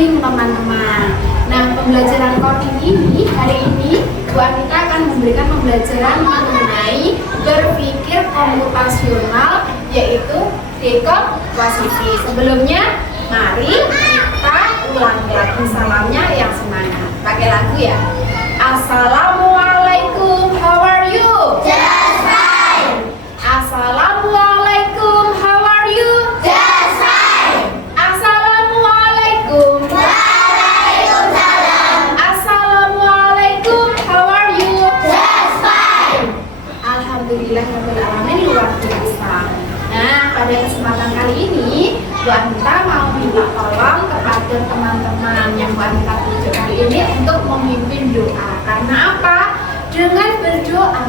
coding teman-teman. Nah, pembelajaran coding ini hari ini Bu Anita akan memberikan pembelajaran mengenai berpikir komputasional, yaitu dekod posisi. Sebelumnya, mari kita ulangi lagi salamnya yang semangat. Pakai lagu ya. Assalamualaikum, how are you? Just fine. Assalamualaikum, how are you? Just fine. Assalamualaikum. Waalaikumsalam. Assalamualaikum, how are you? Just fine. Alhamdulillahirrahmanirrahim, luar biasa. Nah, pada kesempatan kali ini Bu Anita mau minta tolong kepada teman-teman yang Bu Anita tuju kali ini untuk memimpin doa. Karena apa? Dengan berdoa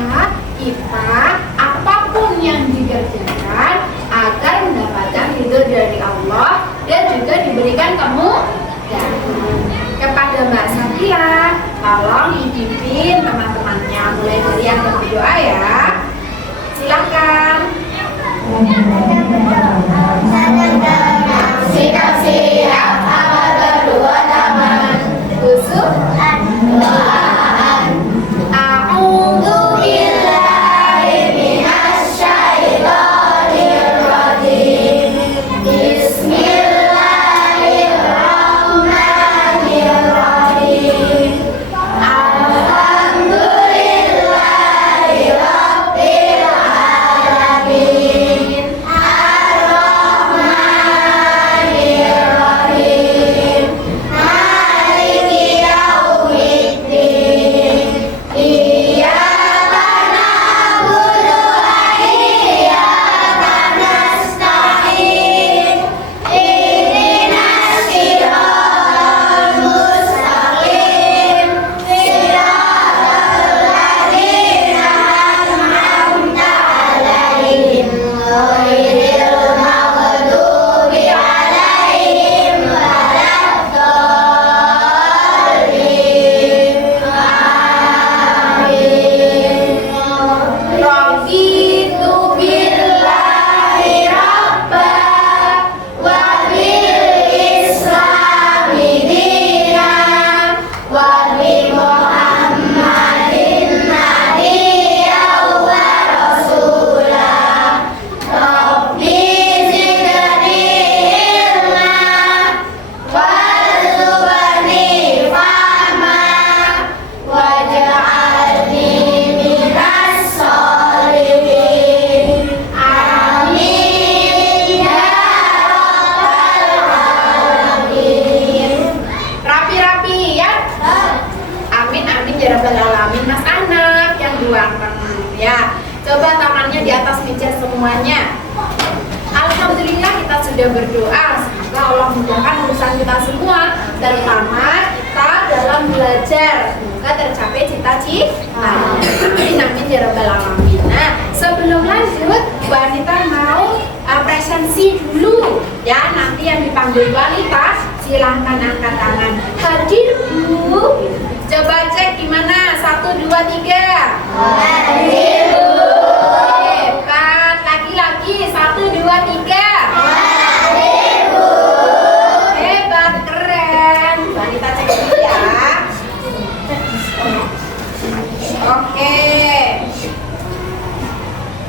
kita apapun yang dikerjakan agar mendapatkan ridho dari Allah dan juga diberikan kemudahan. Kepada Mbak Sakila, tolong dipimpin teman-temannya mulai dari yang berdoa ya. Silakan. Siap-siap amal berdua taman. Khusus Doaan. A'udzu billahi minasyaitonir rajim. Bismillahirrahmanirrahim. Alhamdulillahi rabbil alamin. Ar-Rahmanir-Rahim. Maliki yaumiddin. Iyyaka na'budu wa iyyaka nasta'in. Ihdinas siratal mustaqim. Siratal ladzina an'amta 'alaihim ghairil maghdubi 'alaihim waladdallin. Amin. Raditu billahi rabba wa bil islami dina wa bi Muhammadin nabiyya wa rasula. Rabbi zidni ilma warzuqni fahma waj'alni minas sholihin. Amin ya rabbal alamin. Rapi-rapi ya. Amin amin ya rabbal alamin. Mas anak yang duakan ya. Coba tangannya di atas meja semuanya. Alhamdulillah kita sudah berdoa, semoga Allah mudahkan urusan kita semua, terutama kita dalam belajar, semoga tercapai cita-cita. Amin amin ya rabbal alamin. Nah, sebelum lanjut, Bu Anita mau presensi dulu ya. Nanti yang dipanggil wanita silahkan angkat tangan. Hadir Bu. Coba cek gimana? 1, 2, 3. Hadir, Bu. Hebat. Lagi-lagi 1, 2, 3. Hadir, Bu. Hebat, keren. Wanita cek dulu ya. Oke.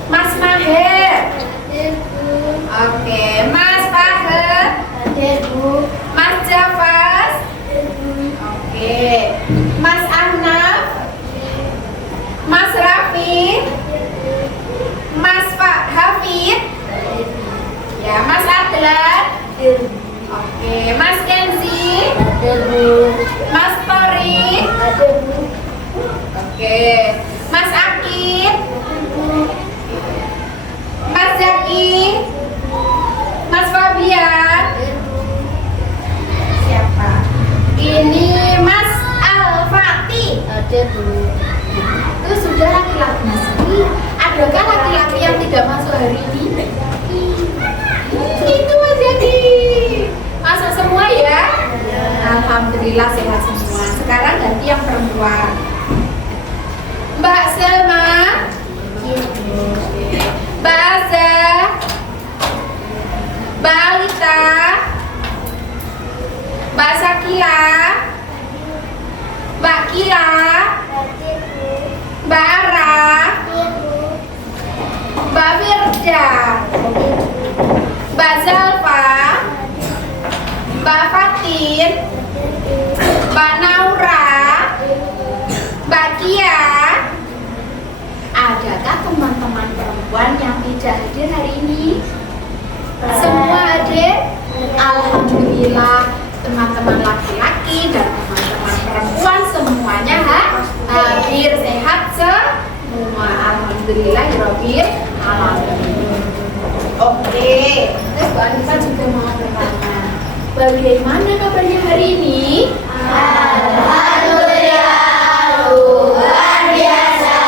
Mas Maher. Hadir, Bu. Oke, Mas Fahed. Hadir, Bu. Mas Jafas. Hadir, Bu. Oke. Mas Ahnaf. Mas Raffi. Mas Hafid. Ya, Mas Adlan. Hadir, Bu. Oke, Mas Kenzi. Hadir, Bu. Mas Tori. Hadir, Bu. Oke, Mas Akid. Hadir, Bu. Mas Zaki. Mas Fabian. Hadir, Bu. Siapa? Ini Mas Al-Fatih. Hadir, Bu. Itu sudah laki-laki sih. Adakah laki-laki yang tidak masuk hari ini? Itu Mas Zaki. Masuk semua ya? Alhamdulillah sehat semua. Sekarang ganti yang perempuan. Mbak Selma. Mbak Aza. Mbak Alita. Mbak Sakila, Mbak Kila, Mbak Ara, Mbak Firda, Mbak Zalfa, Mbak Fatin, Mbak Naura, Mbak Kia. Adakah teman-teman perempuan yang tidak hadir hari ini? Semua hadir? Alhamdulillah. Teman-teman laki-laki dan teman-teman perempuan semuanya hadir, sehat semua. Alhamdulillahirabbil alamin. Oke, terus Bu Anissa juga mau bertanya, bagaimana kabarnya hari ini? Alhamdulillah, luar biasa.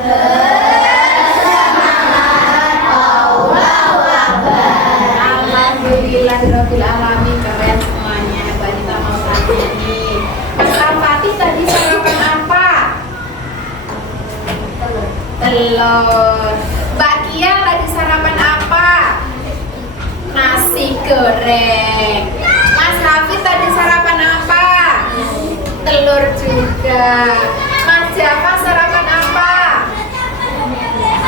Bersemangat, Allahu Akbar. Alhamdulillahirabbil alamin, keren semuanya. Bu Anissa mau tanya nih, Mas Al-Fatih tadi sarapan apa? Telur. Mbak Kia tadi sarapan apa? Nasi goreng. Mas Hafid tadi sarapan apa? Telur juga. Mas Java sarapan apa?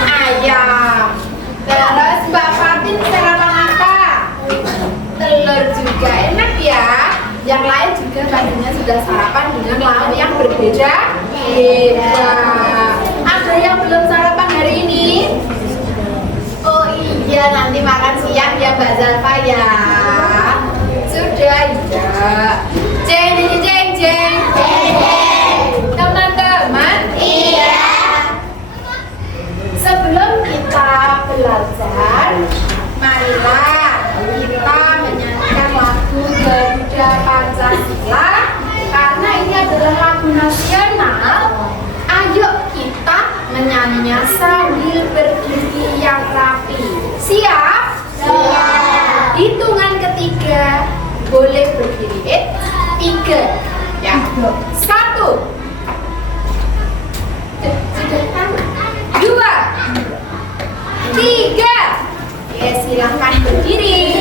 Ayam. Terus Mbak Fatin sarapan apa? Telur juga. Enak ya. Yang lain juga pastinya sudah sarapan dengan lauk yang berbeda-beda. Ada yang belum sarapan hari ini? Oh iya, nanti makan siang ya Mbak Zalfa ya. Sudah ya. Jeng jeng jeng jeng. Teman-teman, Iya. sebelum kita belajar, marilah kita menyanyikan lagu Garuda Pancasila. Karena ini adalah lagu nasional, ayo kita menyanyinya sambil berdiri yang rapi. Siap? Siap. Hitungan ketiga boleh berdiri. 3 ya. 1 sudah 2 3. Oke, silahkan berdiri.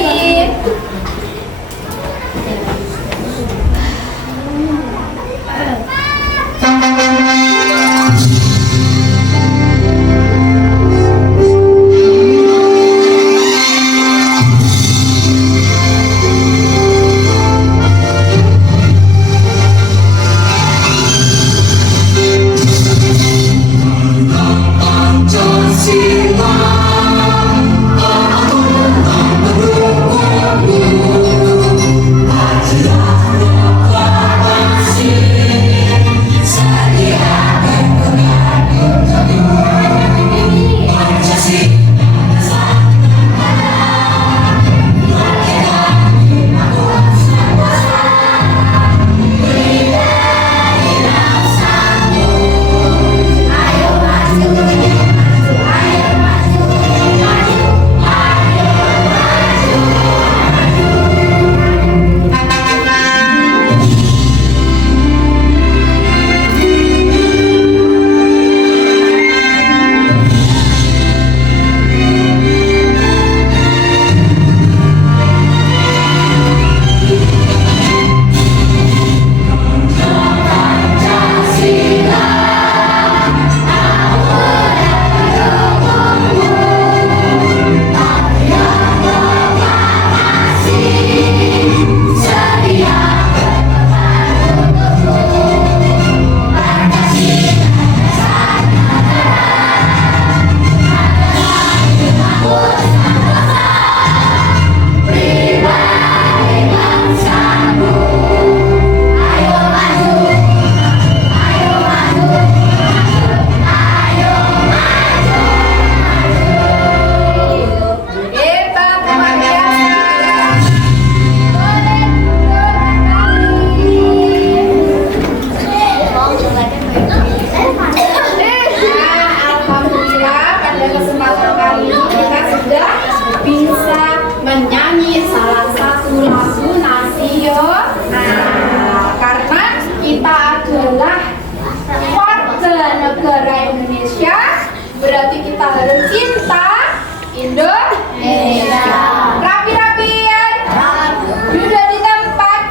berarti kita harus cinta Indonesia. Rapi-rapian, duduk di tempat.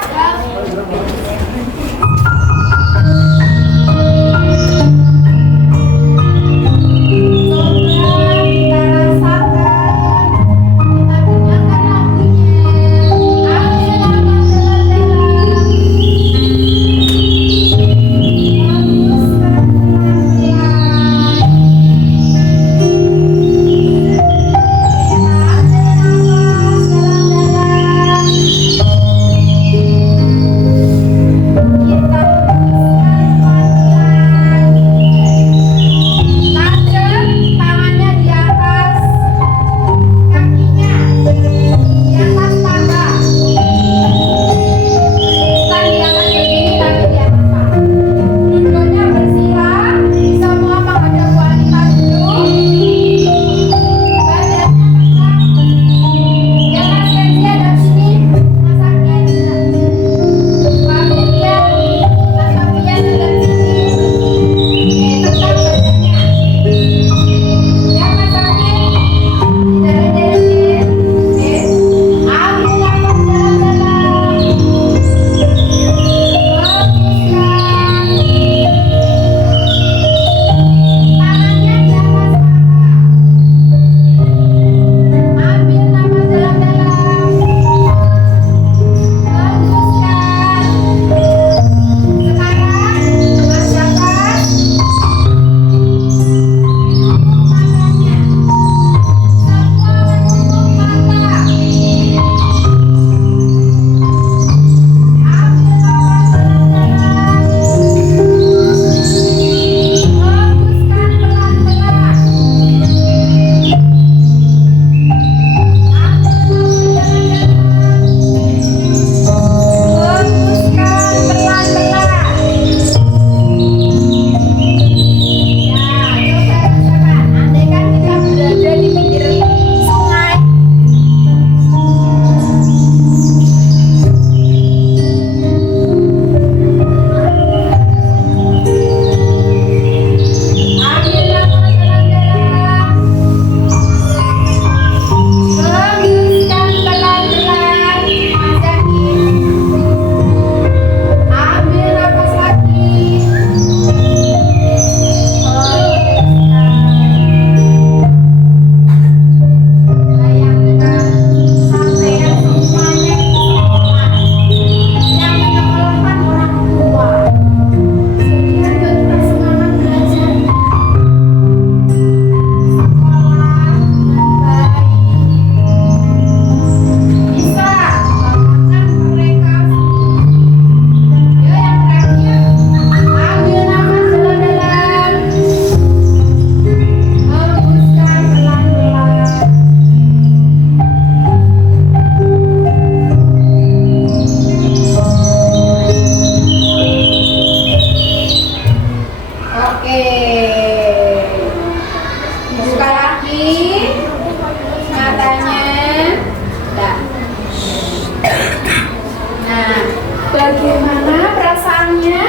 belakangnya?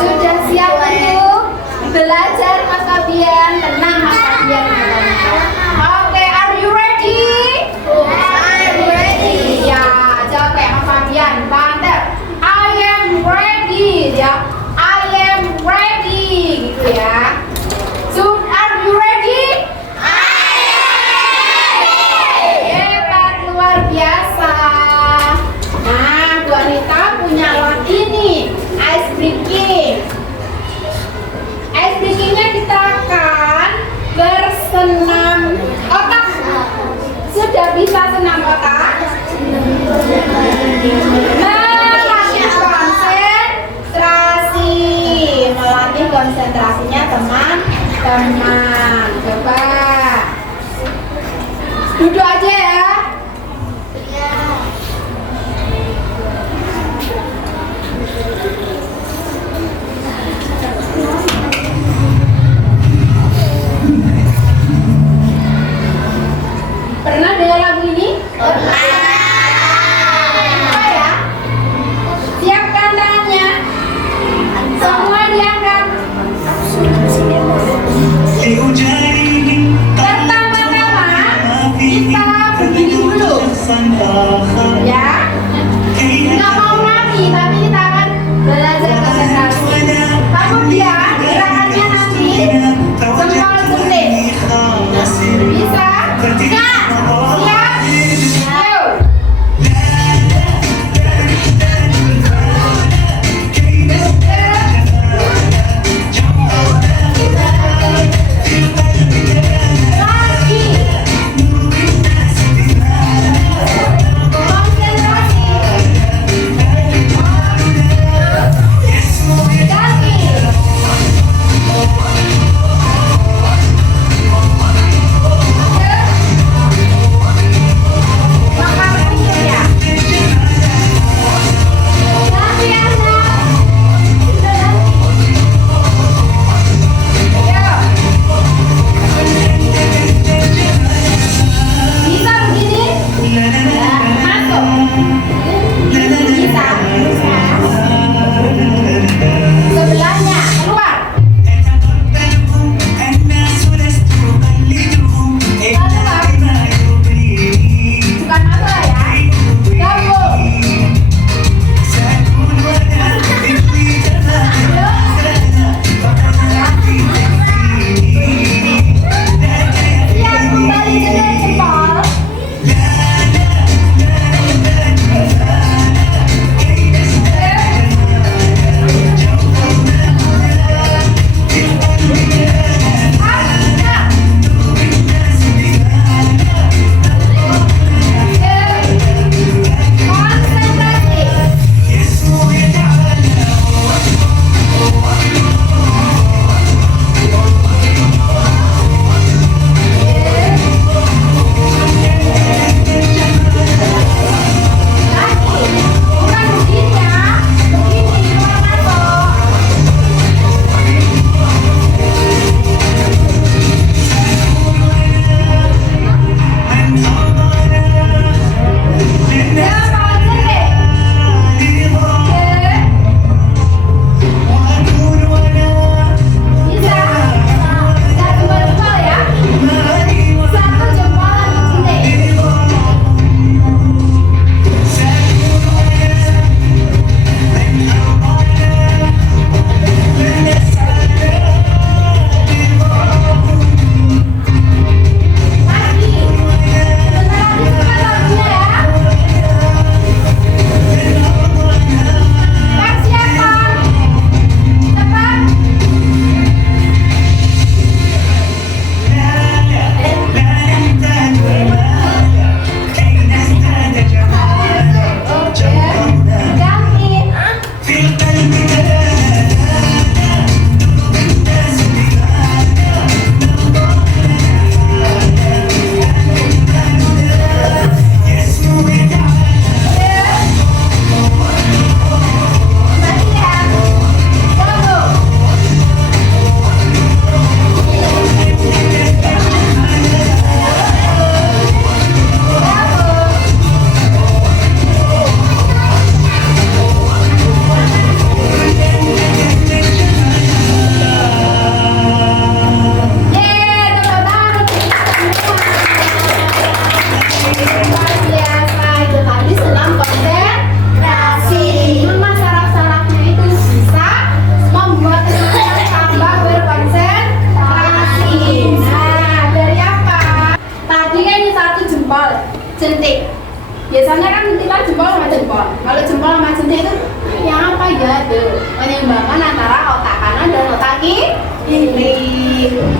Sudah siap untuk belajar Mas Fabian? Tenang Mas Fabian. Oke, are you ready? Ya, jawab kayak Mas Fabian. Banter. I am ready. Ya, I am ready. Gitu ya. So, are you ready? Hebat, luar biasa. Nah, Bu Anita punya lot ini. Ice breaking.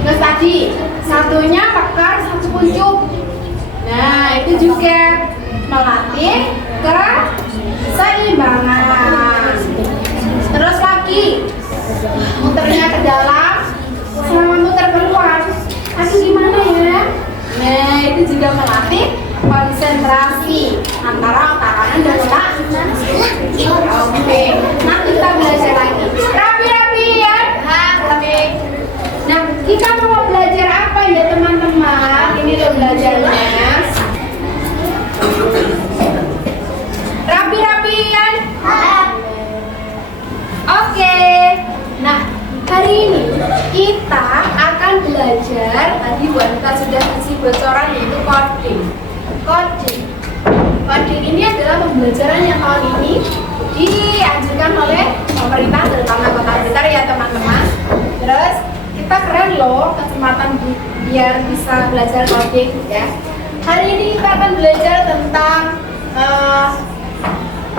Terus tadi satunya pekar, satu kuncup. Nah, itu juga melatih keseimbangan. Terus lagi muternya ke dalam sama muter keluar. Aduh, gimana ya? Nah, itu juga melatih konsentrasi antara otak kanan dan otak Oke, nanti kita belajar lagi. Rapi-rapi ya. Rapi. Nah, kita mau belajar apa ya teman-teman? Ini loh belajarnya. Rapi-rapian. Oke. Nah, hari ini kita akan belajar, tadi Bu Anita sudah kasih bocoran, yaitu coding. Coding ini adalah pembelajaran yang tahun ini dianjurkan oleh pemerintah, terutama Kota Blitar ya teman-teman. Terus kita keren loh kesempatan biar bisa belajar coding ya. Hari ini kita akan belajar tentang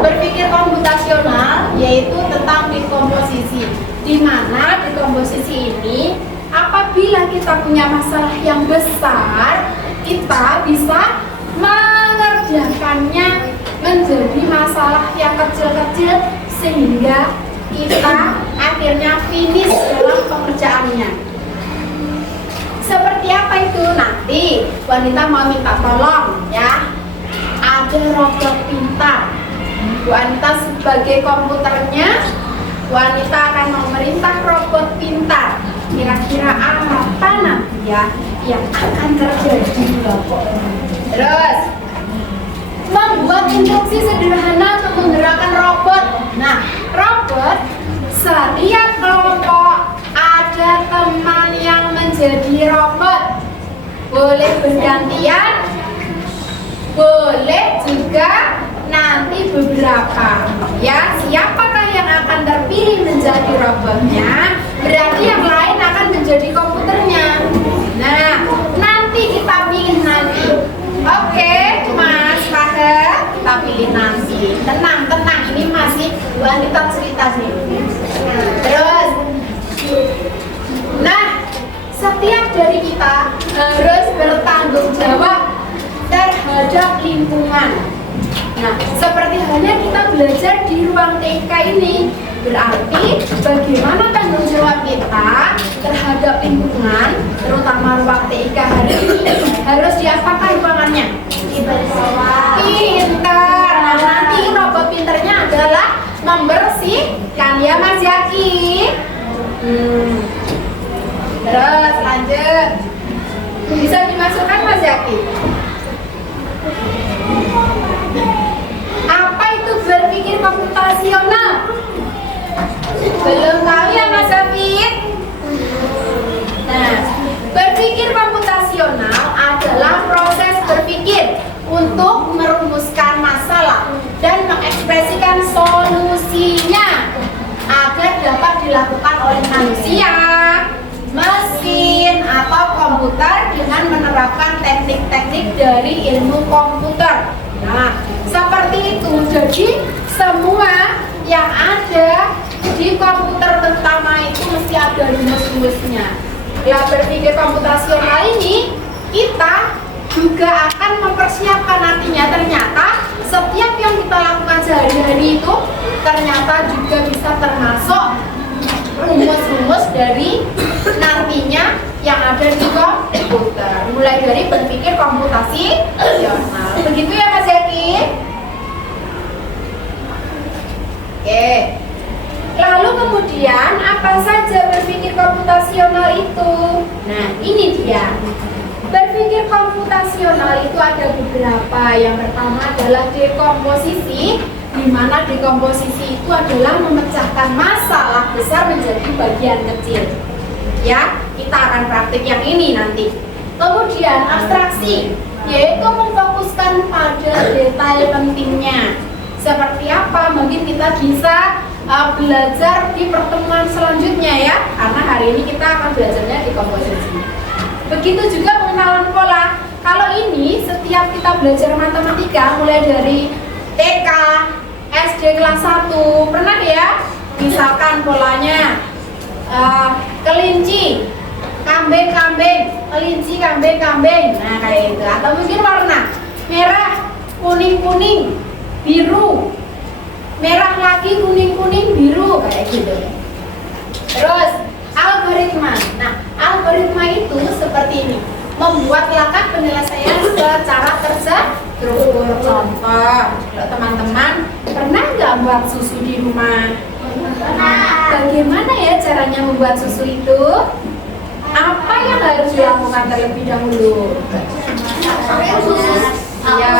berpikir komputasional, yaitu tentang dekomposisi. Di mana dekomposisi ini apabila kita punya masalah yang besar, kita bisa mengerjakannya menjadi masalah yang kecil-kecil sehingga kita akhirnya finish dalam pengerjaannya. Seperti apa itu? Nanti wanita mau minta tolong ya. Ada robot pintar. Bu Anita sebagai komputernya, wanita akan memerintah robot pintar. Kira-kira apa nanti ya yang akan terjadi? Terus membuat instruksi sederhana untuk menggerakkan robot. Nah, robot setiap kelompok ada teman yang menjadi robot. Boleh bergantian, boleh juga nanti beberapa. Ya, siapakah yang akan terpilih menjadi robotnya? Berarti yang lain akan menjadi komputernya. Nah, nanti kita pilih nanti. Oke, Mas Fahad, kita pilih nanti. Tenang, ini masih Bu Anita cerita sih. Terus, nah, setiap dari kita harus bertanggung jawab terhadap lingkungan. Nah, seperti halnya kita belajar di ruang TK ini, berarti bagaimana tanggung jawab kita terhadap lingkungan, terutama ruang TK hari ini, harus diapakan ruangannya? Pintar. Nah, nanti robot pintarnya adalah membersihkan ya Mas Yaki. Terus lanjut, bisa dimasukkan Mas Yaki. Apa itu berpikir komputasional? Belum tahu ya Mas David? Nah, berpikir komputasional adalah proses berpikir untuk merumuskan masalah dan mengekspresikan solusinya agar dapat dilakukan oleh manusia, mesin, atau komputer dengan menerapkan teknik-teknik dari ilmu komputer. Nah, seperti itu. Jadi semua yang ada di komputer terutama itu mesti ada rumus-rumusnya. Ya, berpikir komputasional ini kita juga akan mempersiapkan nantinya. Ternyata setiap yang kita lakukan sehari-hari itu ternyata juga bisa termasuk rumus-rumus dari nantinya yang ada di komputer. Mulai dari berpikir komputasional. Begitu ya Mas Yaki? Oke. Lalu kemudian apa saja berpikir komputasional itu? Nah, ini dia. Berpikir komputasional itu ada beberapa. Yang pertama adalah dekomposisi, di mana dekomposisi itu adalah memecahkan masalah besar menjadi bagian kecil. Ya, kita akan praktik yang ini nanti. Kemudian abstraksi, yaitu memfokuskan pada detail pentingnya. Seperti apa? Mungkin kita bisa belajar di pertemuan selanjutnya ya, karena hari ini kita akan belajarnya dekomposisi. Begitu juga pengenalan pola. Kalau ini setiap kita belajar matematika mulai dari TK, SD kelas 1, pernah ya? Misalkan polanya kelinci kambing, kelinci, kambing. Nah, kayak itu. Atau mungkin warna merah, kuning, biru. Merah lagi, kuning, biru, kayak gitu. Terus algoritma. Nah, algoritma itu seperti ini. Membuat lakat penyelesaian secara terstruktur. Contoh, kalau teman-teman pernah nggak buat susu di rumah? Bagaimana ya caranya membuat susu itu? Apa yang harus dilakukan terlebih dahulu? Ya.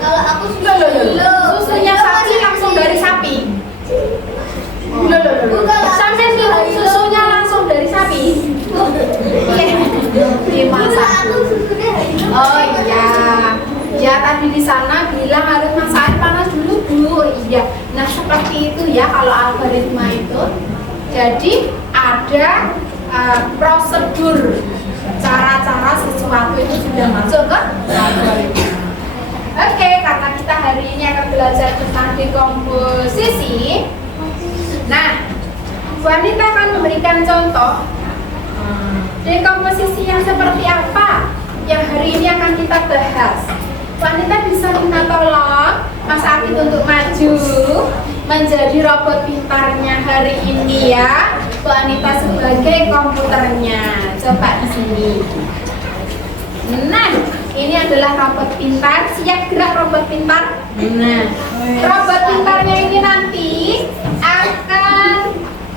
Kalau aku Susunya sapi langsung dari sapi. Sampai minum susunya langsung dari sapi. Dimasak. Oh iya. Ya tadi di sana bilang harus masak air panas dulu, Bu. Iya. Nah, seperti itu ya kalau algoritma itu. Jadi ada prosedur cara-cara sesuatu itu sudah masuk ke algoritma. Oke, karena kita hari ini akan belajar tentang dekomposisi. Nah, Bu Anita akan memberikan contoh dekomposisi yang seperti apa yang hari ini akan kita bahas. Bu Anita bisa minta tolong Mas Akid untuk maju menjadi robot pintarnya hari ini ya. Bu Anita sebagai komputernya. Coba di sini. Nah, ini adalah robot pintar. Siap gerak robot pintar? Nah, robot pintarnya ini nanti akan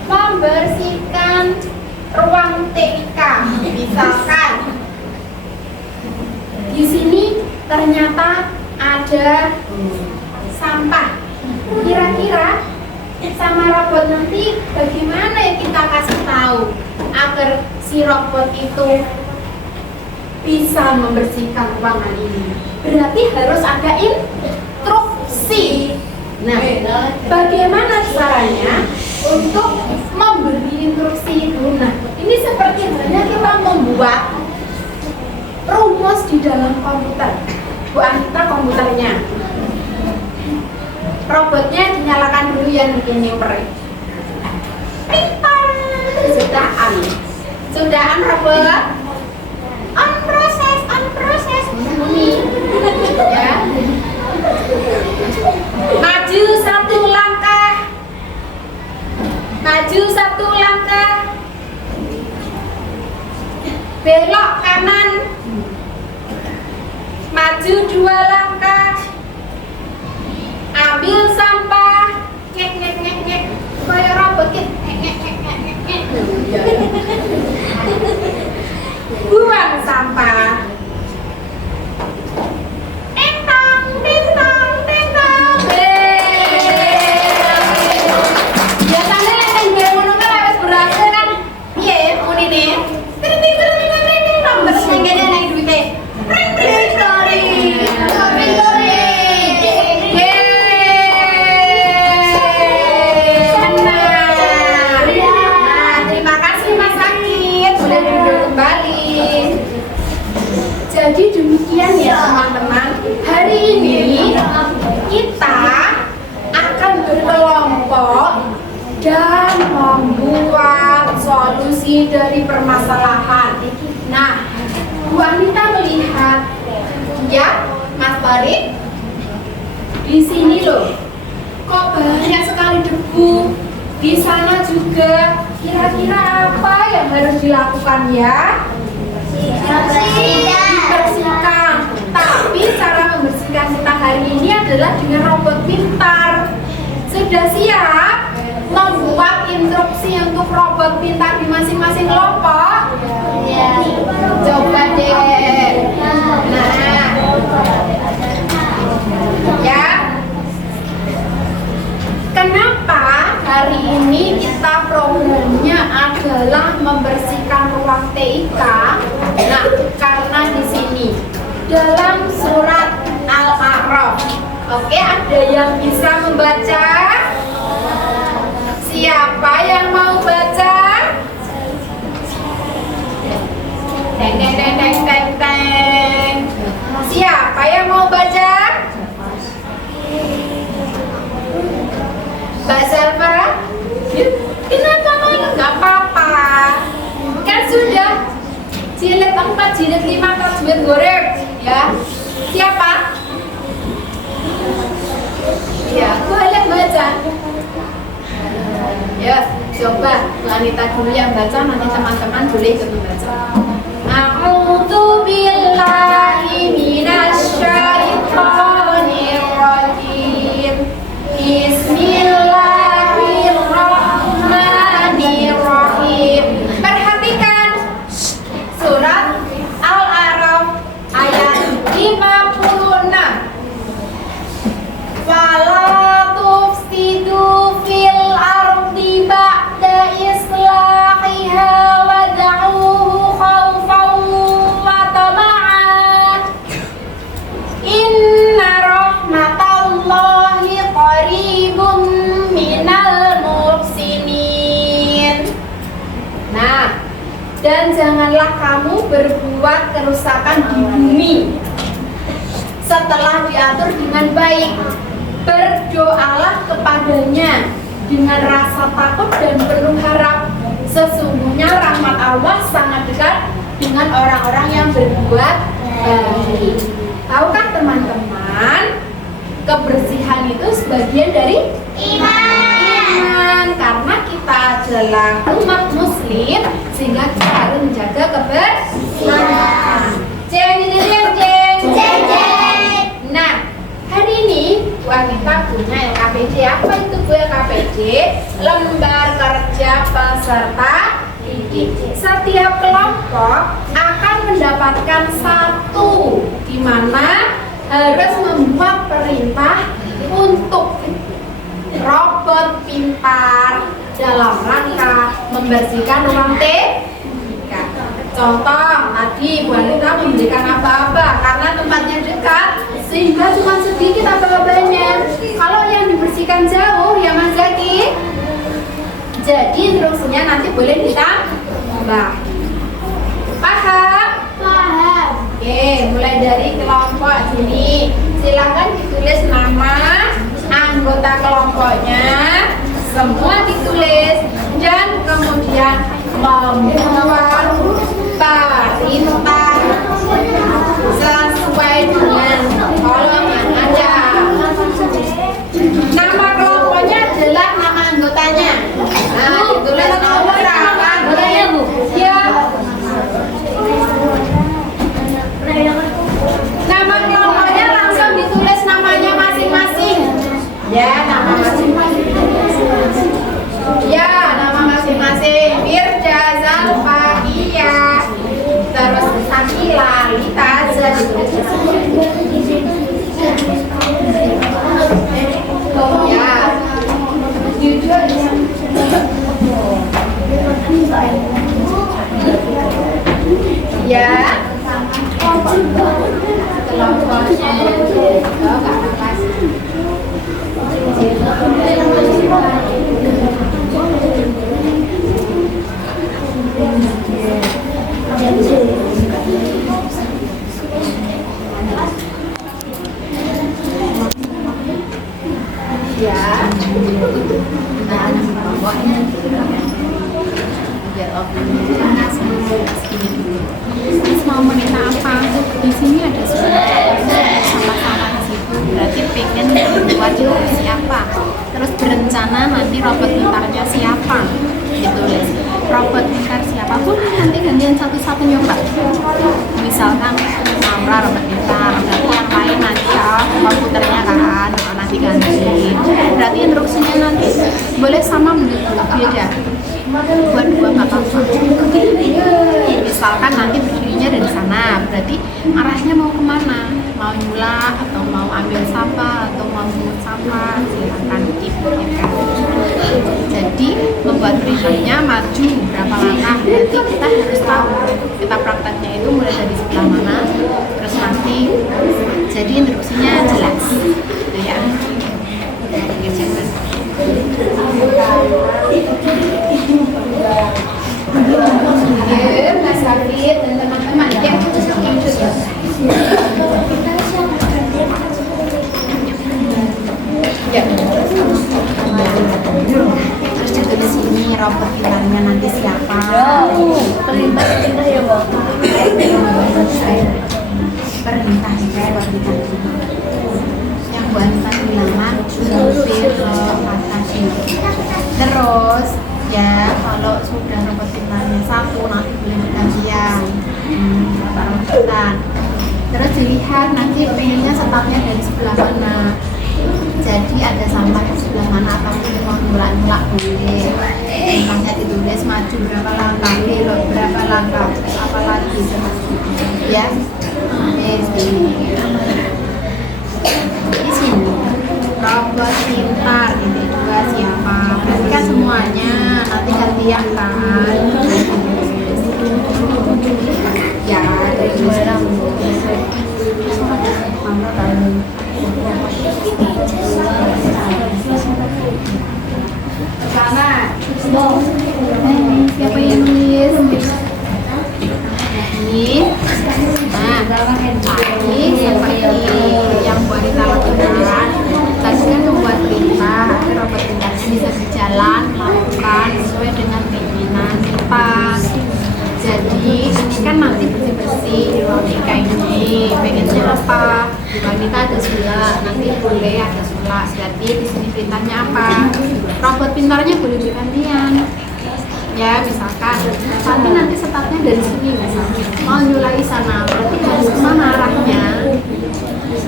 membersihkan ruang TK. Misalkan di sini ternyata ada sampah. Kira-kira sama robot nanti bagaimana ya kita kasih tahu agar si robot itu bisa membersihkan ruangan ini? Berarti harus ada instruksi. Nah, bagaimana caranya untuk memberi instruksi itu? Nah, ini seperti halnya kita membuat rumus di dalam komputer. Bu Anita komputernya. Robotnya dinyalakan dulu ya, begini Sudahan robot. On proses. Ini ya. Maju satu langkah. Belok kanan. Maju 2 langkah. Ambil sampah. Ngek. Kayak robot ngek. Buang sampah. Tentang. Biasanya yang dia ngono kan harus berhasil kan? Iya, munine. Terus ngene nang duite. Jadi demikian ya teman-teman. Hari ini kita akan berkelompok dan membuat solusi dari permasalahan. Nah, Bu Anita melihat ya, Mas Farid, di sini loh, kok banyak sekali debu. Di sana juga. Kira-kira apa yang harus dilakukan ya? Dibersihkan. Tapi cara membersihkan kita hari ini adalah dengan robot pintar. Sudah siap membuat instruksi untuk robot pintar di masing-masing kelompok? Ya. Coba deh. Nah, ya. Kenapa hari ini kita programnya adalah membersihkan ruang TIK? Nah, karena di sini dalam surat Al-A'raf. Oke, ada yang bisa membaca? Siapa yang mau baca? Teng. Siapa yang mau baca? Mbak Zalfa? Kenapa malu? Gak apa-apa. Kan tenggorek ya. Siapa? Ya, boleh baca. Ya, coba Bu Anita dulu yang baca, nanti teman-teman boleh ikut membaca. A'udzu billahi minasyaitonir rajim. Bismillahirrahmanirrahim. Perhatikan surat Al-A'raf ayat 56. Fala tufsidu fil ardi ba'da islahiha wad'uhu khawfan wa tama'an. Inna rahmatallahi qaribun minal muhsinin. Nah, dan janganlah kamu berbuat kerusakan di bumi setelah diatur dengan baik. Berdoalah kepadanya dengan rasa takut dan penuh harap. Sesungguhnya rahmat Allah sangat dekat dengan orang-orang yang berbuat baik. Tahukah teman-teman, kebersihan itu sebagian dari iman. Karena kita adalah umat muslim, sehingga kita harus menjaga kebersihan. Nah, hari ini Bu Anita punya LKPD. Apa itu Bu LKPD? Lembar kerja peserta didik. Setiap kelompok akan mendapatkan satu, di mana harus membuat perintah untuk robot pintar dalam rangka membersihkan ruang TK. Contoh, tadi Bu Anita memberikan aba-aba karena tempatnya dekat, sehingga cuma sedikit aba-abanya. Kalau yang dibersihkan jauh, ya Mas Zaki, jadi instruksinya nanti boleh ditambah. Paham? Paham. Oke, mulai dari kelompok ini. Silakan ditulis nama anggota kelompoknya, semua ditulis, dan kemudian membuat perintah sesuai dengan kolom yang ada. Nama kelompoknya adalah nama anggotanya. Nah, ditulis nomor berapa? Ya. Nama kelompoknya langsung ditulis namanya masing-masing. Ya, nama masing-masing. Ya, nama masing-masing. Firda, Zalfahiyah, terus Sakila, Lita, ditulis. Ya. Ya. Kelompoknya ya. Nah, kelompoknya biar opininya segini dulu. Terus mau menita apa? Di sini ada sama-sama di situ. Berarti pengen membuat siapa? Terus berencana nanti robot pintarnya siapa? Ditulis robot pintar siapapun nanti gantian satu-satu nyoba. Misalkan Samra robot pintar, berarti yang lain nanti ya komputernya kan nanti ganti. Berarti instruksinya nanti boleh sama beda. Buat dua nggak apa-apa. Misalkan nanti berdirinya dari sana, berarti arahnya mau kemana? Mau nyulak atau mau ambil sampah atau mau mungut sampah, silakan dipikirkan. Jadi membuat perintahnya maju berapa langkah, berarti kita harus tahu kita prakteknya itu mulai dari sebelah mana, terus nanti jadi instruksinya jelas, gitu ya. Ya, Mas Hafid dan teman-teman ya, ya. Terus ditulis sini robot pintarnya nanti siapa? Terlibat pindah ya, Bang. perintah itu buat kita. Yang Bu Anita bilang maju hampir ke atas ini. Terus ya kalau sudah robot pintarnya satu nanti boleh bergantian rebutan. Terus dilihat nanti pengennya setapnya dari sebelah mana. Jadi ada sampah di sebelah mana atau mungkin mau nulak boleh. Sampahnya ditulis maju berapa langkah, belok berapa langkah, apa lagi ya. Di sini robot pintar ini juga siapa? Berarti kan semuanya nanti gantian kan? Ya dari sekarang. Karena siapa yang nulis? Ini. Nah, ini seperti yang Bu Anita lakukan. Tadi kan membuat perintah agar robot pintarnya bisa berjalan melakukan sesuai dengan keinginan cepat. Jadi ini kan nanti bersih-bersih di ruang TK ini. Pengennya apa? Di wanita ada sulak, nanti boleh ada sulak. Jadi di sini perintahnya apa? Robot pintarnya boleh bergantian. Ya misalkan, tapi nanti startnya dari sini misalnya. Mau nyulai sana, berarti harus kemana arahnya?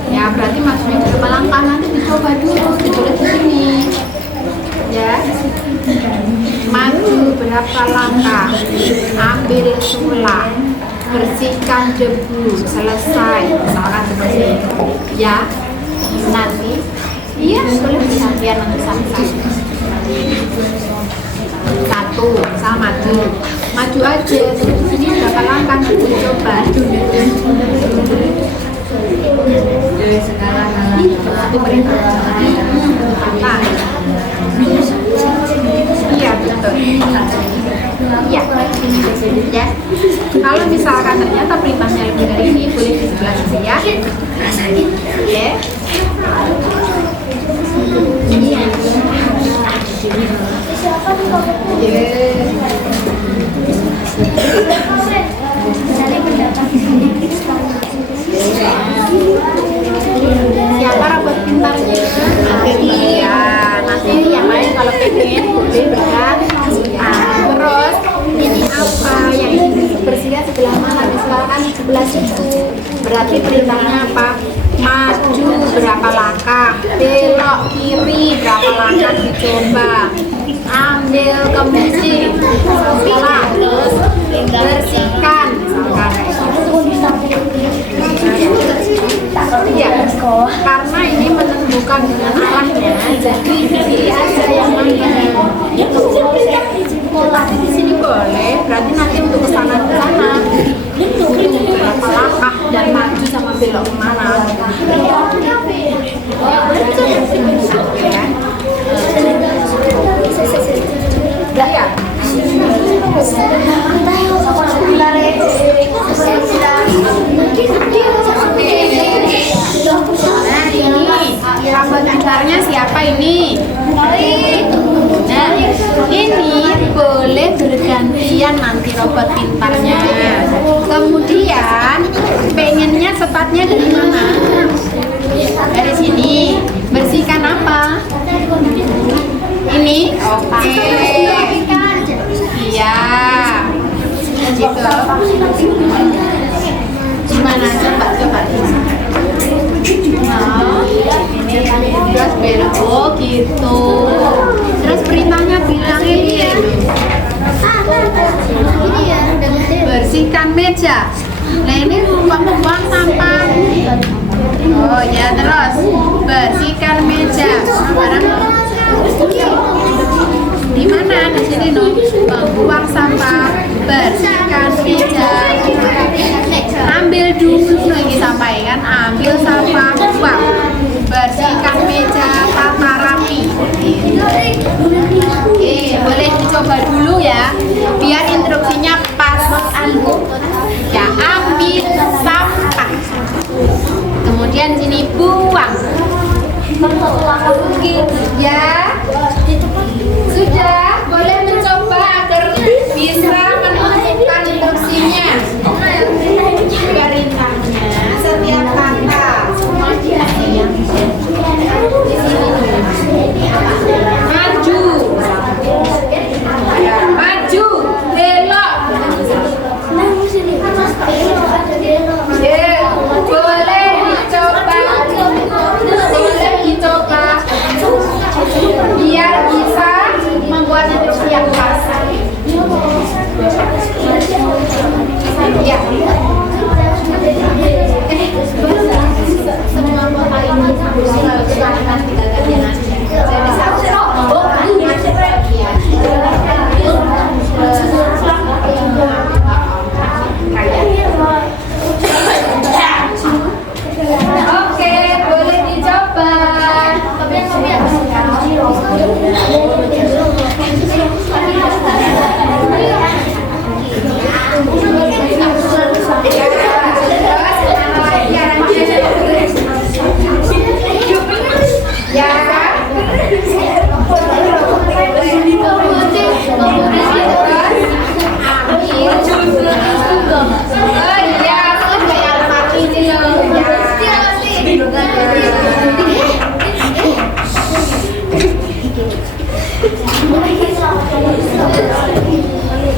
Ya berarti maksudnya berapa langkah nanti dicoba dulu, ditulis di sini. Ya. Maju berapa langkah, ambil sulak, bersihkan debu, selesai, misalkan seperti itu. Ya, nanti, iya boleh bergantian nanti sampai satu, misal maju aja. Terus di sini berapa langkah nanti coba. Itu perintah. Iya betul. Iya. Ya. Kalau misalkan ternyata perintahnya lebih dari ini, boleh di sebelah sini ya. Oke. Siapa robot pintarnya? Ya, nanti yang lain kalau pengen boleh bergantian. Terus ini apa yang bersihkan sebelah mana? Misalkan sebelah situ. Berarti perintahnya apa? Maju berapa langkah, belok kiri berapa langkah dicoba, ambil kemudian setelah terus bersihkan misalkan. Iya, karena ini menentukan dengan arahnya, jadi pilih aja yang mana. Tapi di sini boleh, berarti nanti untuk kesana butuh berapa langkah dan maju sama belok kemana. Ya. Nah ini robot pintarnya siapa ini? Nah ini boleh bergantian nanti robot pintarnya. Kemudian pengennya startnya dari mana? Dari sini. Bersihkan apa? Ini? Oke. Iya. Gitu. Gimana? Coba. Nah, ini terus belok. Oh gitu. Terus perintahnya bilang ini. Bersihkan meja. Nah ini buang sampah. Oh ya, terus bersihkan meja. Barang di mana? Di sini no. Buang sampah, bersihkan meja. Ambil dulu lagi sampaikan, ambil sampah, buang. Bersihkan meja, tata rapi. Oke, boleh dicoba dulu ya. Biar instruksinya pas. Ya, ambil sampah. Kemudian sini buang. Ya. Sudah, boleh mencoba agar bisa menentukan instruksinya. Perintahnya setiap Ya. Semua kota ini silakan kita gantian aja. Jadi satu Oke, boleh dicoba. Tapi yang kami harus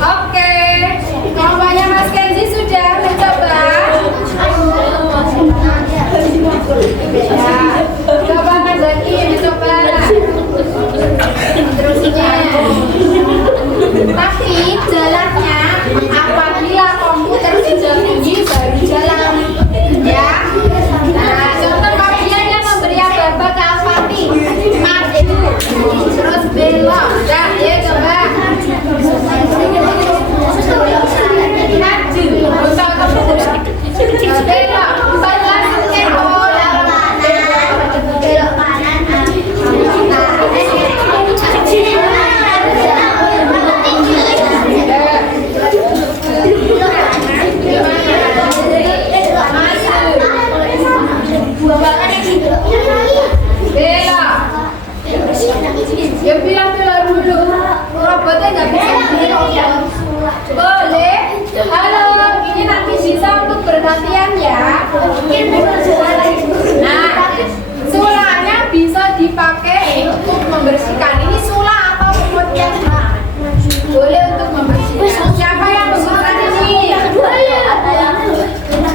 Oke, kelompoknya Mas Kenzi sudah mencoba. Ya, coba Mas Zaki mencoba. Terusnya. Tapi jalannya apabila komputer sudah bunyi baru jalan. Ya. Nah, contoh kajian yang memberi apa ke Alfati. Maju. Terus belok. Nah, ya coba. Ya bilang dulu, robotnya nggak bisa bilang. Boleh. Halo, ini nanti bisa untuk bergantian ya. Nah, sulanya bisa dipakai untuk membersihkan. Ini sula atau robotnya? Boleh untuk membersihkan. Siapa yang menggunakan ini?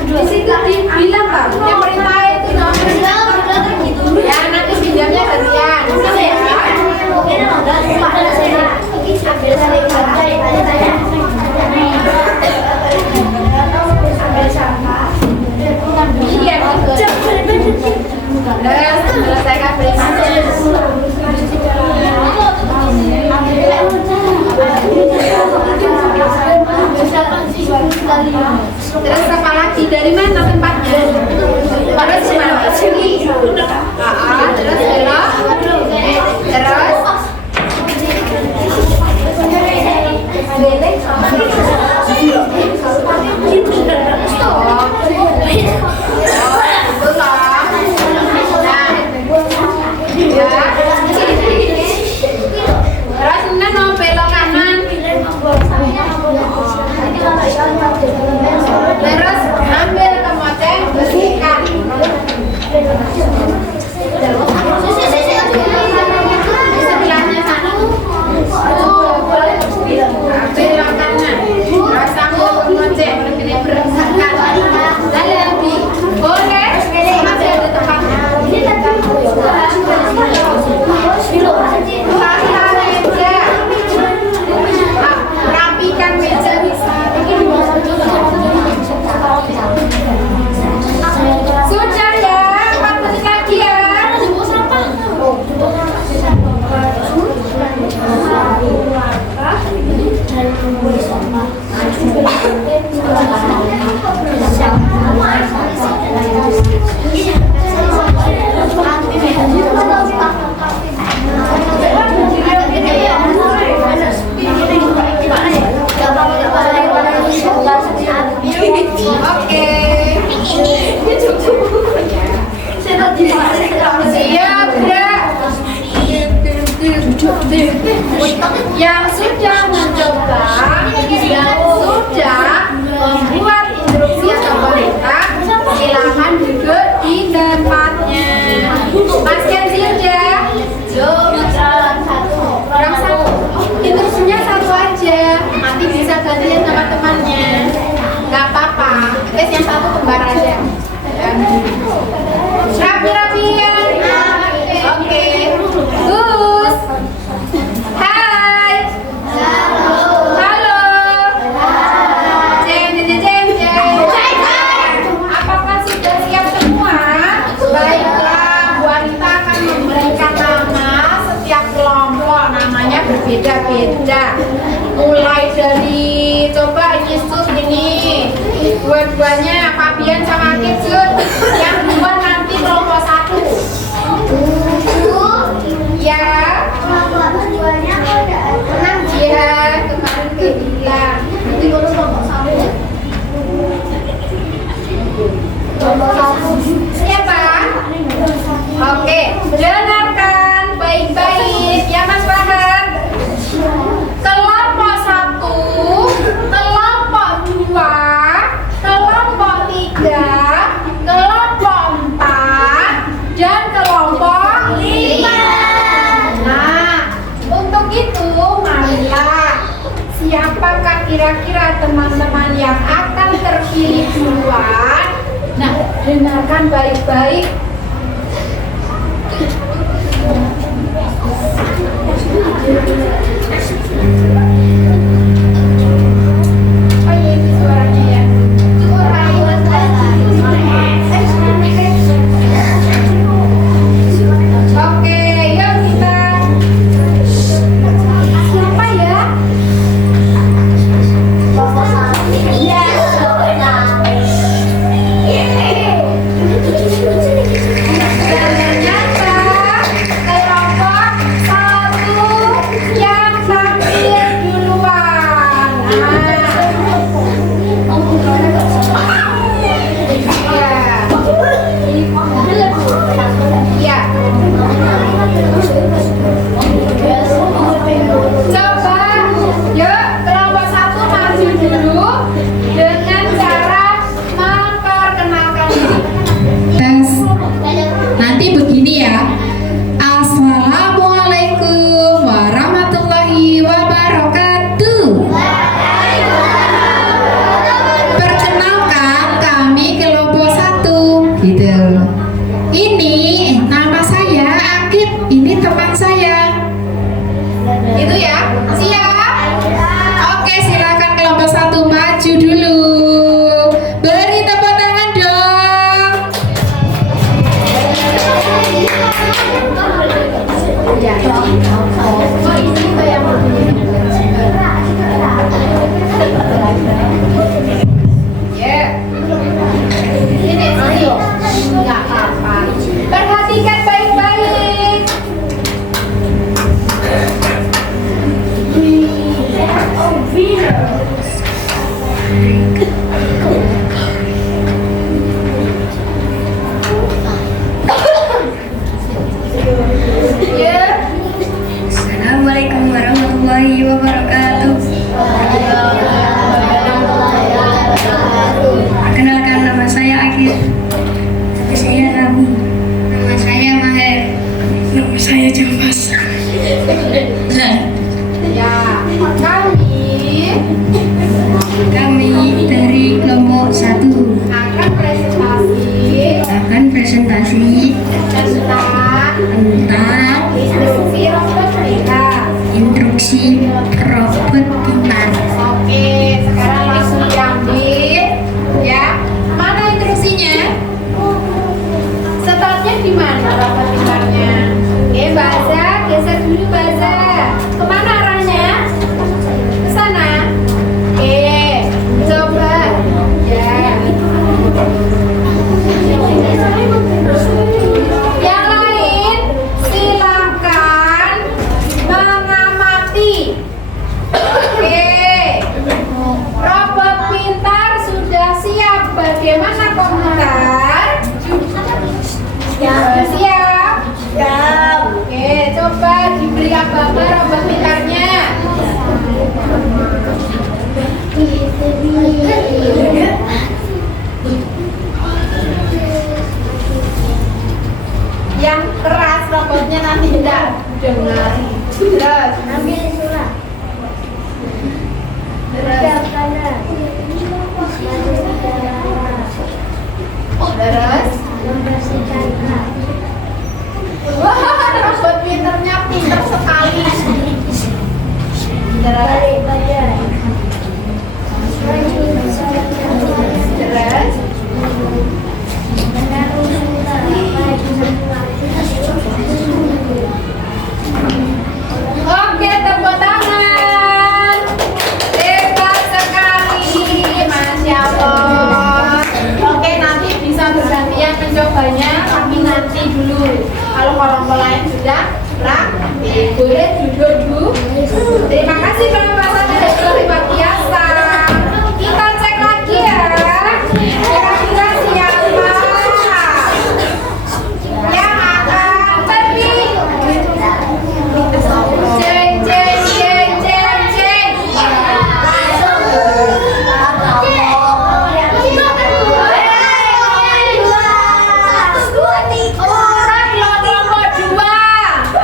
Di situ dibilang kan, yang perintah itu ya nanti pinjamnya gantian. Bisa ya? Iya, selesaikan berimanya. Terus apa lagi? Dari mana tempatnya? Terus mana? Sini. Terus belok. Terus. Terus ini mau belok kanan. Terus ambil kemoceng, bersihkan. Sebelahnya sana. Belok kanan. Terus ambil kemoceng, ini bersihkan. Dan lebih boleh masih ada tempatnya. Rapikan meja bisa. Sudah ya, 4 menit lagi ya. Oke. Siap, Bra. Yang sudah mencoba, yang sudah membuat instruksi atau perintah, silakan duduk di tempatnya. Mas Kenzi udah? Yang satu. Instruksinya satu aja. Nanti bisa gantian sama temannya. Gak apa-apa. Guys, yang satu kembar aja. Rapi-rapian. Oke. Gus. Hai. kok namanya berbeda-beda. Mulai dari coba ini Sud ini dua-duanya Fabian sama Akib Sud. Yang dua nanti kelompok 1. Ya. Tenang dia kemarin kebilang. Nanti urus kelompok 1. Siapa? Oke, dengarkan baik-baik ya Mas Farhan. Kelompok 1, kelompok 2, kelompok 3, kelompok 4, dan kelompok 5. Nah, untuk itu marilah siapakah kira-kira teman-teman yang akan terpilih duluan? Nah, dengarkan baik-baik. Oh iya, itu suaranya ya. Oke, yuk kita. Siapa ya? Ternyata kelompok 1 yang tampil duluan. Ya. Coba, yuk kelompok 1 maju dulu dengan cara memperkenalkan diri. Tes. Nanti begini ya. Assalamualaikum warahmatullahi wabarakatuh. Perkenalkan kami kelompok 1 gitu. Ini nama saya Akib, ini teman saya. Itu ya. Siap? Oke, silakan kelompok 1 maju dulu. Beri tepuk tangan dong. Ya. Oh, ini tuh yang ya. Ini sih nggak apa-apa. Perhatikan baik-baik. Ya. Assalamualaikum warahmatullahi wabarakatuh. Perkenalkan, nama saya Akif. Nama saya Rabu. Nama saya Maher. Nama saya Jambas. Ya, Kami dari kelompok 1 akan presentasi tentang tentang instruksi robot kita. instruksi robot pintar. Oke, sekarang langsung diambil ya. Mana instruksinya? Startnya di mana robot pintarnya? Oke, Baza, geser dulu Baza. Kemana arahnya? Ke sana. Oke, coba ya. Yang lain silakan mengamati. Oke, robot pintar sudah siap. Bagaimana komentar? Siap? Oke, coba diberi apa-apa robot pintarnya. Yang keras robotnya nanti tidak dengar. Terus, wah, robot pintarnya pintar sekali. Terus, sudah rapi. Boleh duduk Bu. Terima kasih kelompok 1 sudah luar biasa. Kita cek lagi ya. Kira-kira siapa yang akan pergi? Jeng jeng jeng jeng jeng. Orang nomor 2.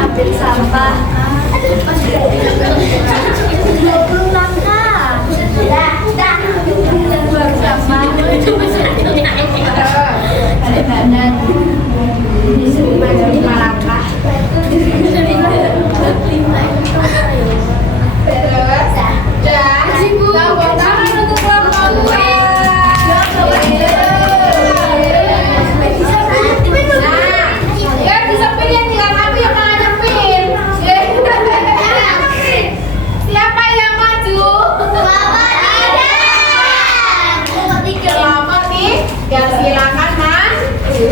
Ambil sampah. 20 langkah. Buang sampah. Ada badan. Disuruh maju 5 langkah. Tepuk tangan untuk kelompok dua. Bisa pilih tinggal aku yang ngadepin. Siapa yang maju? Kelompok nih, ya silakan maju.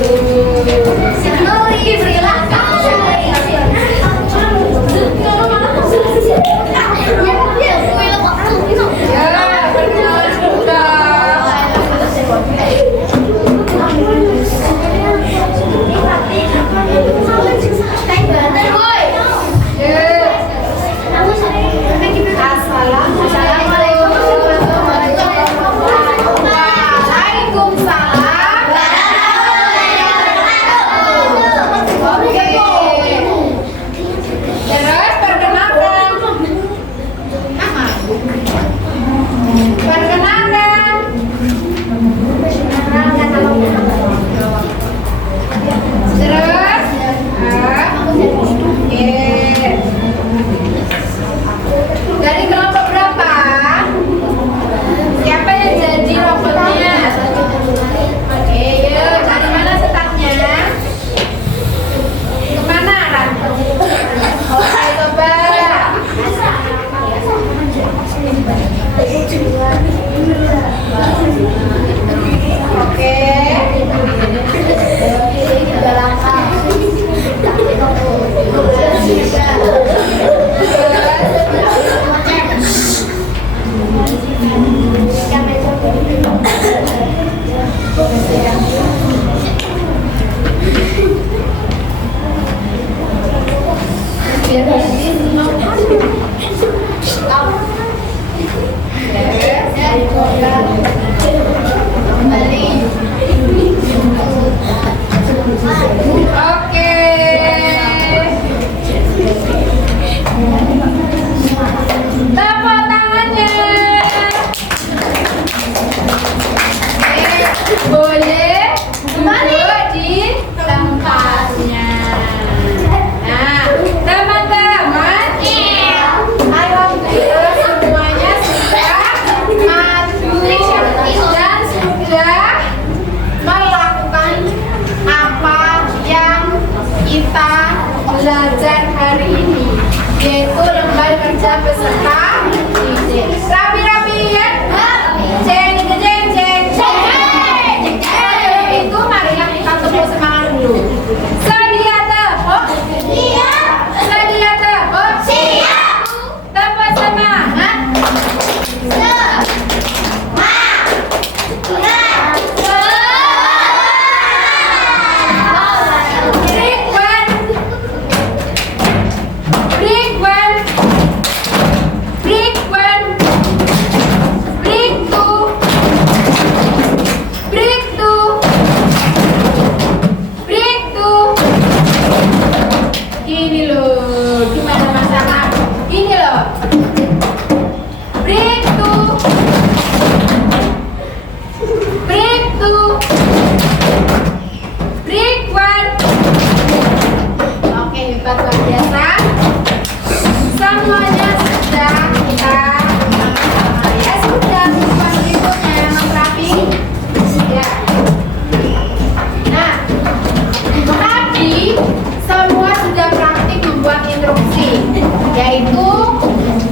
Dari kelompok berapa? Siapa yang jadi robotnya? Oke, yuk. Dari mana startnya? Kemana, Ran? Oke, coba. Oke. Oke. Tepuk tangannya. Boleh duduk di tempatnya. Nah, teman-teman, alhamdulillah semuanya sudah maju dan sudah melakukan apa yang kita belajar hari ini, yaitu lembar kerja peserta didik. Rapi-rapi ya? Ceng, ceng, ceng, ceng. Itu marilah kita tepuk semangat dulu. Sedia tepuk? Siap. Sedia tepuk? Siap. Tepuk semangat. Gini loh, gimana Mas Ahmad? Gini loh. Break two. Break two. Break one. Oke, hebat luar biasa. Semuanya sudah kita sama-sama ya. Sudah bukan berikutnya Mas Rafi. Ya. Nah, tadi semua sudah praktik membuat instruksi, yaitu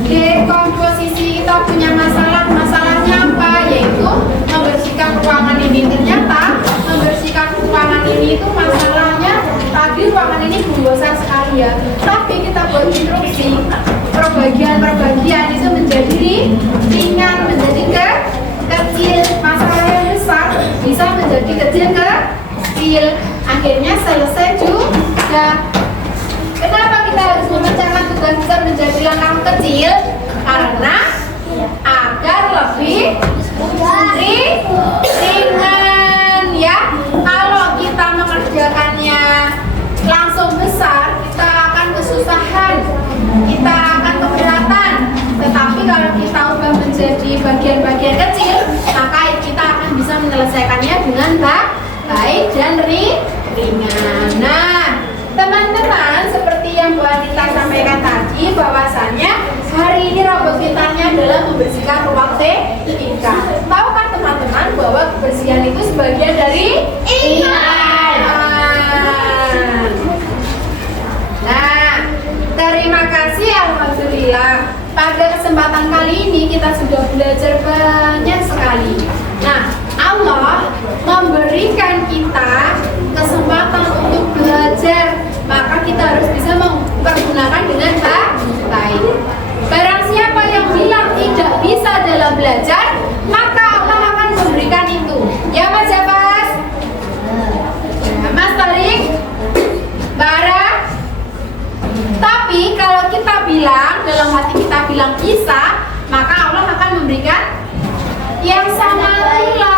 dekomposisi. Kita punya masalahnya apa? Yaitu membersihkan ruangan ini. Ternyata membersihkan ruangan ini itu masalahnya tadi ruangan ini bosan sekali ya. Tapi kita buat instruksi, perbagian itu menjadi ringan, menjadi kecil. Masalah yang besar bisa menjadi kecil. Akhirnya selesai juga. Kenapa kita harus memecahkan tugas besar menjadi langkah kecil? Karena agar lebih mudah. dan ringan. Nah, teman-teman, seperti yang Bu Anita sampaikan tadi, bahwasannya hari ini robot kitanya adalah membersihkan ruang TIK. Tahukah teman-teman bahwa kebersihan itu sebagian dari iman? Nah, terima kasih, alhamdulillah. Pada kesempatan kali ini kita sudah belajar banyak sekali. Nah, Allah memberikan kita kesempatan untuk belajar, maka kita harus bisa mempergunakan dengan baik. Barang siapa yang bilang tidak bisa dalam belajar, maka Allah akan memberikan itu. Ya Mas Jabas? Mas Tarik? Bara? Tapi kalau kita bilang, dalam hati kita bilang bisa, maka Allah akan memberikan yang sama pula.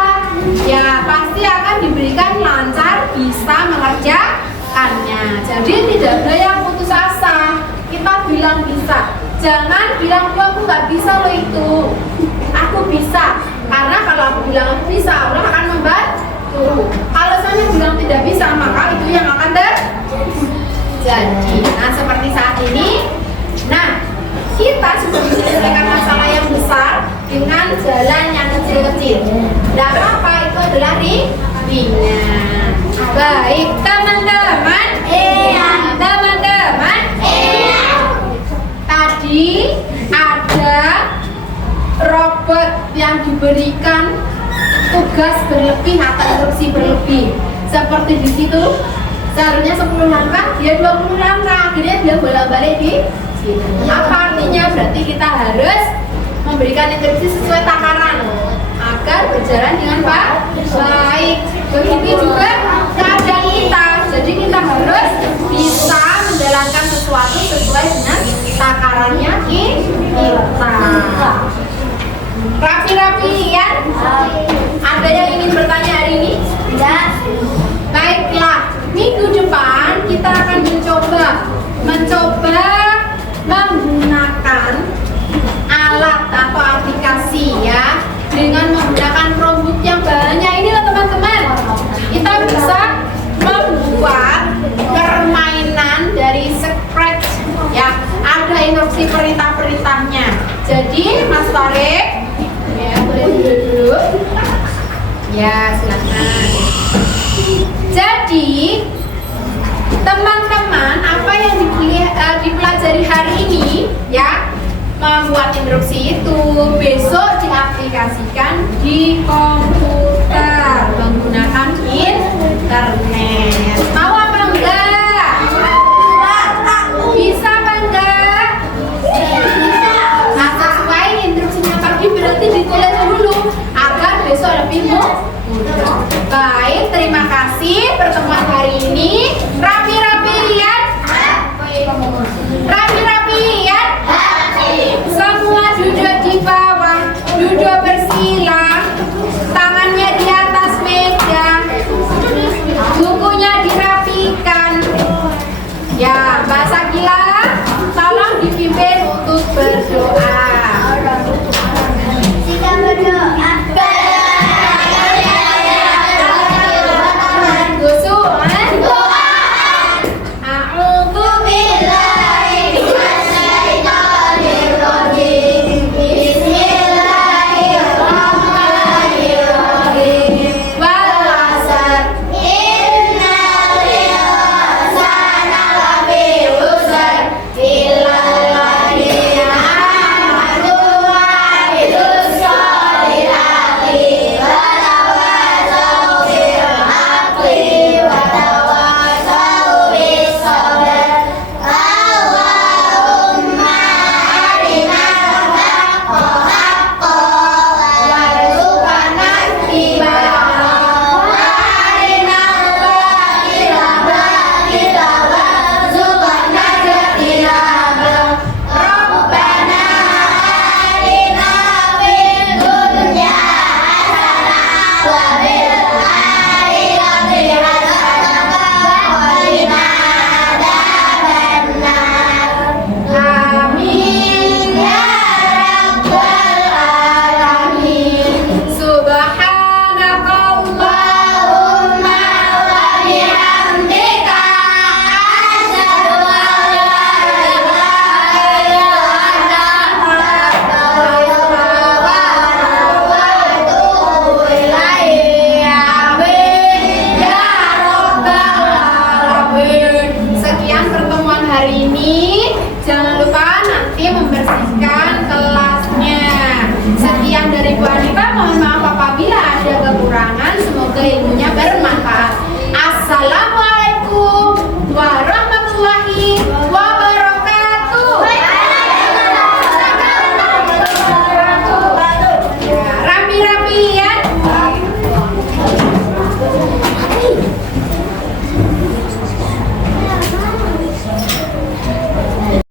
Ya, pasti akan diberikan lancar, bisa mengerjakannya. Jadi tidak ada yang putus asa. Kita bilang bisa. Jangan bilang, aku nggak bisa loh itu. Aku bisa. Karena kalau aku bilang aku bisa, Allah akan membantu. Kalau saya bilang tidak bisa, maka itu yang akan terjadi. Nah, seperti saat ini. Nah, kita sudah menyelesaikan masalah yang besar dengan jalan yang kecil-kecil. Dan apa itu adalah ringan. Baik, teman-teman. Teman-teman. Tadi ada robot yang diberikan tugas berlebih atau instruksi berlebih. Seperti di situ, seharusnya 10 langkah, dia 20 langkah. Akhirnya dia bolak-balik di situ. Apa artinya? Berarti kita harus memberikan instruksi sesuai takaran agar berjalan dengan baik. Begitu juga keadaan kita. Jadi kita harus bisa menjalankan sesuatu sesuai dengan takarannya kita. Rapi-rapi ya? Ada yang ingin bertanya hari ini? Tidak. Baiklah, minggu depan kita akan mencoba menggunakan alat atau aplikasi ya, dengan menggunakan Chromebook yang banyak ini loh teman-teman. Kita bisa membuat permainan dari scratch ya, ada instruksi perintah-perintahnya. Jadi Mas Tarik ya, boleh dulu. Ya, silakan. Jadi teman-teman, apa yang dipelajari hari ini ya, membuat instruksi itu besok diaplikasikan di komputer menggunakan